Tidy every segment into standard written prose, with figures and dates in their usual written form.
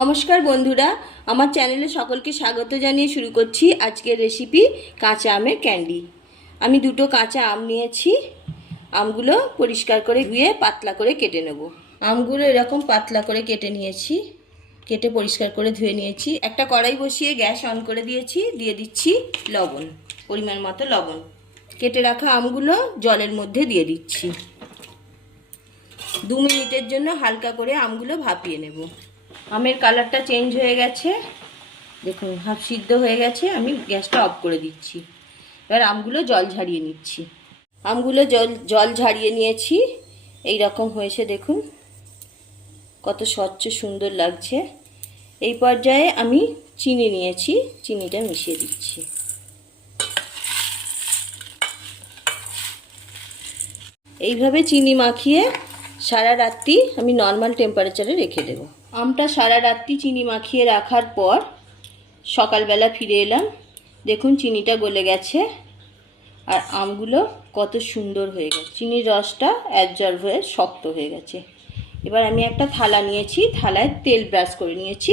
নমস্কার বন্ধুরা, আমার চ্যানেলে সকলকে স্বাগত জানিয়ে শুরু করছি আজকের রেসিপি কাঁচা আমের ক্যান্ডি। আমি দুটো কাঁচা আম নিয়েছি। আমগুলো পরিষ্কার করে ধুয়ে পাতলা করে কেটে নেব। আমগুলো এরকম পাতলা করে কেটে নিয়েছি, কেটে পরিষ্কার করে ধুয়ে নিয়েছি। একটা কড়াই বসিয়ে গ্যাস অন করে দিয়েছি, দিয়ে দিচ্ছি লবণ, পরিমাণ মতো লবণ। কেটে রাখা আমগুলো জলের মধ্যে দিয়ে দিচ্ছি। 2 মিনিটের জন্য হালকা করে আমগুলো ভাপিয়ে নেব। আমের কালারটা চেঞ্জ হয়ে গেছে, দেখুন হাফ সিদ্ধ হয়ে গেছে। আমি গ্যাসটা অফ করে দিচ্ছি। এবার আমগুলো জল ঝারিয়ে নিচ্ছি। আমগুলো জল ঝারিয়ে নিয়েছি। এই রকম হয়েছে, দেখুন কত স্বচ্ছ সুন্দর লাগছে। এই পর্যায়ে আমি চিনি নিয়েছি, চিনিটা মিশিয়ে দিচ্ছি। এইভাবে চিনি মাখিয়ে সারা রাত্রি আমি নর্মাল টেম্পারেচারে রেখে দেব। আমটা সারা রাত্রি চিনি মাখিয়ে রাখার পর সকালবেলা ফিরে এলাম, দেখুন চিনিটা গলে গেছে আর আমগুলো কত সুন্দর হয়ে গেছে। চিনির রসটা অ্যাবজর্ব হয়ে শক্ত হয়ে গেছে। এবার আমি একটা থালা নিয়েছি, থালায় তেল ব্রাশ করে নিয়েছি।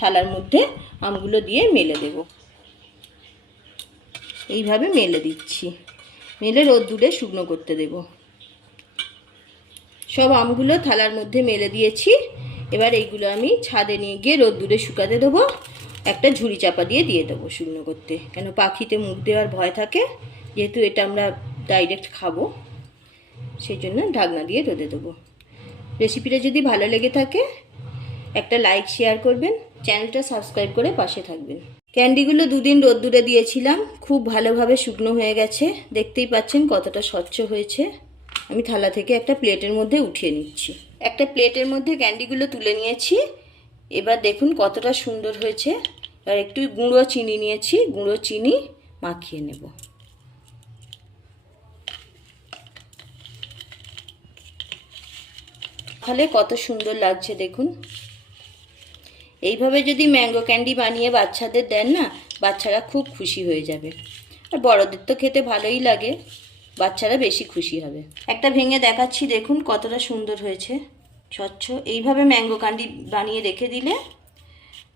থালার মধ্যে আমগুলো দিয়ে মেলে দেব। এইভাবে মেলে দিচ্ছি, মেলে রোদ্দুরে শুকনো করতে দেব। সব আমগুলো থালার মধ্যে মেলে দিয়েছি। এবার এইগুলো আমি ছাদে নিয়ে গিয়ে রোদ্দুরে শুকাতে দেবো। একটা ঝুড়ি চাপা দিয়ে দেবো শুকনো করতে, কেন পাখিতে মুখ দেওয়ার ভয় থাকে, যেহেতু এটা আমরা ডাইরেক্ট খাবো, সেই জন্য ঢাকনা দিয়ে রোদে দেবো। রেসিপিটা যদি ভালো লেগে থাকে একটা লাইক শেয়ার করবেন, চ্যানেলটা সাবস্ক্রাইব করে পাশে থাকবেন। ক্যান্ডিগুলো 2 দিন রোদ্দুরে দিয়েছিলাম, খুব ভালোভাবে শুকনো হয়ে গেছে। দেখতেই পাচ্ছেন কতটা স্বচ্ছ হয়েছে। আমি থালা থেকে একটা প্লেটের মধ্যে উঠিয়ে নিচ্ছি। একটা প্লেটের মধ্যে ক্যান্ডিগুলো তুলে নিয়েছি। এবার দেখুন কতটা সুন্দর হয়েছে। এবার একটু গুঁড়ো চিনি নিয়েছি, গুঁড়ো চিনি মাখিয়ে নেব। তাহলে কত সুন্দর লাগছে দেখুন। এইভাবে যদি ম্যাঙ্গো ক্যান্ডি বানিয়ে বাচ্চাদের দেন না, বাচ্চারা খুব খুশি হয়ে যাবে। আর বড়দের তো খেতে ভালোই লাগে, বাচ্চারা বেশি খুশি হবে। একটা ভেঙে দেখাচ্ছি, দেখুন কতটা সুন্দর হয়েছে, স্বচ্ছ। এইভাবে ম্যাঙ্গো ক্যান্ডি বানিয়ে রেখে দিলে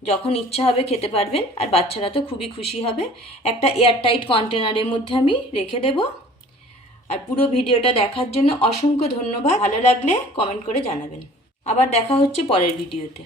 যখন ইচ্ছা হবে খেতে পারবেন, আর বাচ্চারা তো খুবই খুশি হবে। একটা এয়ারটাইট কন্টেনারের মধ্যে আমি রেখে দেব। আর পুরো ভিডিওটা দেখার জন্য অসংখ্য ধন্যবাদ। ভালো লাগলে কমেন্ট করে জানাবেন। আবার দেখা হচ্ছে পরের ভিডিওতে।